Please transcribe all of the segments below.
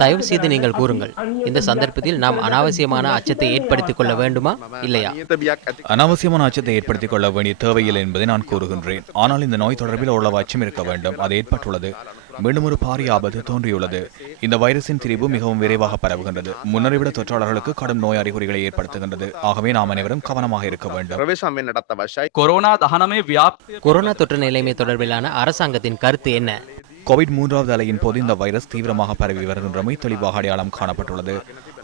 தயவு செய்து நீங்கள் கூறுங்கள், இந்த சந்தர்ப்பத்தில் நாம் அனாவசியமான அச்சத்தை ஏற்படுத்திக் கொள்ள வேண்டுமா இல்லையா? அனாவசியமான அச்சத்தை ஏற்படுத்திக் கொள்ள வேண்டிய தேவையில்லை என்பதை நான் கூறுகின்றேன். ஆனால் இந்த நோய் தொடர்பில் அவ்வளவு அச்சம் இருக்க வேண்டும். அது ஏற்பட்டுள்ளது. மீண்டும் ஒரு பாரிய ஆபத்து தோன்றியுள்ளது. இந்த வைரஸின் திரிபு மிகவும் விரைவாக பரவுகின்றது. முன்னரை விட தொற்றாளர்களுக்கு கடும் நோய் அறிகுறிகளை ஏற்படுத்துகின்றது. ஆகவே நாம் அனைவரும் கவனமாக இருக்க வேண்டும். கொரோனா தொற்று நிலைமை தொடர்பிலான அரசாங்கத்தின் கருத்து என்ன? கோவிட் 3வது அலையின் போது இந்த வைரஸ் தீவிரமாக பரவி வருகின்றமை தெளிவாக அடையாளம் காணப்பட்டுள்ளது.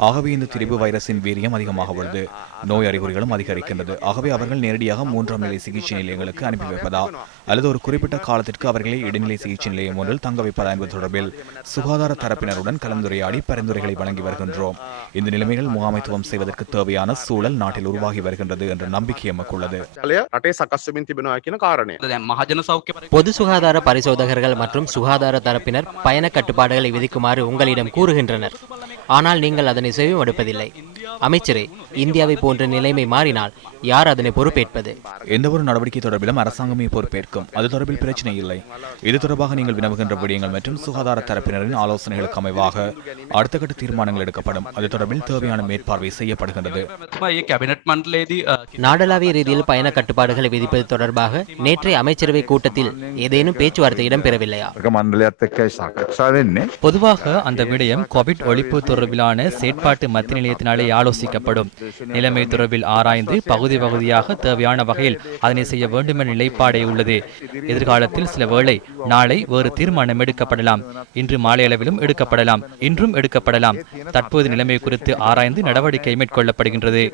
ஆகவே இந்த திரிபு வைரஸின் வீரியம் அதிகமாக உள்ளது. நோய் அறிகுறிகளும் அதிகரிக்கின்றது. ஆகவே அவர்கள் நேரடியாக 3ஆம் நிலை சிகிச்சை நிலையங்களுக்கு அனுப்பி வைப்பதா அல்லது ஒரு குறிப்பிட்ட காலத்திற்கு அவர்களை இடைநிலை சிகிச்சை நிலையம் ஒன்றில் தங்க வைப்பதா என்பது தொடர்பில் சுகாதார தரப்பினருடன் கலந்துரையாடி பரிந்துரைகளை வழங்கி வருகின்றோம். இந்த நிலைமைகள் முகாமைத்துவம் செய்வதற்கு தேவையான சூழல் நாட்டில் உருவாகி வருகின்றது என்ற நம்பிக்கை எமக்கு உள்ளது. பொது சுகாதார பரிசோதகர்கள் மற்றும் சுகாதார தரப்பினர் பயண கட்டுப்பாடுகளை விதிக்குமாறு உங்களிடம் கூறுகின்றனர். ஆனால் நீங்கள் அதனை செவிமடுப்பதில்லை. அமைச்சரே, இந்தியாவை போன்ற நிலைமை மாறினால் யார் அதனை பொறுப்பேற்பது? எந்த ஒரு நடவடிக்கை தொடர்பிலும் அரசாங்கமே பொறுப்பேற்கும். அது தொடர்பில் பிரச்சனை இல்லை. இது தொடர்பாக நீங்கள் வினவுகின்ற விடயங்கள் மற்றும் சுகாதார தரப்பினரின் ஆலோசனைகளுக்கு அமைவாக அடுத்த கட்ட தீர்மானங்கள் எடுக்கப்படும். அது தொடர்பில் தேவையான மேற்பார்வை செய்யப்படுகின்றது. நாடளாவிய ரீதியில் பயண கட்டுப்பாடுகளை விதிப்பது தொடர்பாக நேற்றைய அமைச்சரவை கூட்டத்தில் ஏதேனும் பேச்சுவார்த்தை இடம்பெறவில்லையா? பொதுவாக அந்த விடயம் கோவிட் ஒழிப்பு தொடர்பிலான செயற்பாட்டு மத்திய நிலையத்தினாலே ஆலோசிக்கப்படும். நிலைமை தொடர்பில் ஆராய்ந்து பகுதி பகுதியாக தேவையான வகையில் அதனை செய்ய வேண்டும் என்ற நிலைப்பாடே உள்ளது. எதிர்காலத்தில் சில வேளை நாளை வேறு தீர்மானம் எடுக்கப்படலாம். இன்று மாலை அளவிலும் எடுக்கப்படலாம். இன்றும் எடுக்கப்படலாம். தற்போது நிலைமை குறித்து ஆராய்ந்து நடவடிக்கை மேற்கொள்ளப்படுகின்றது.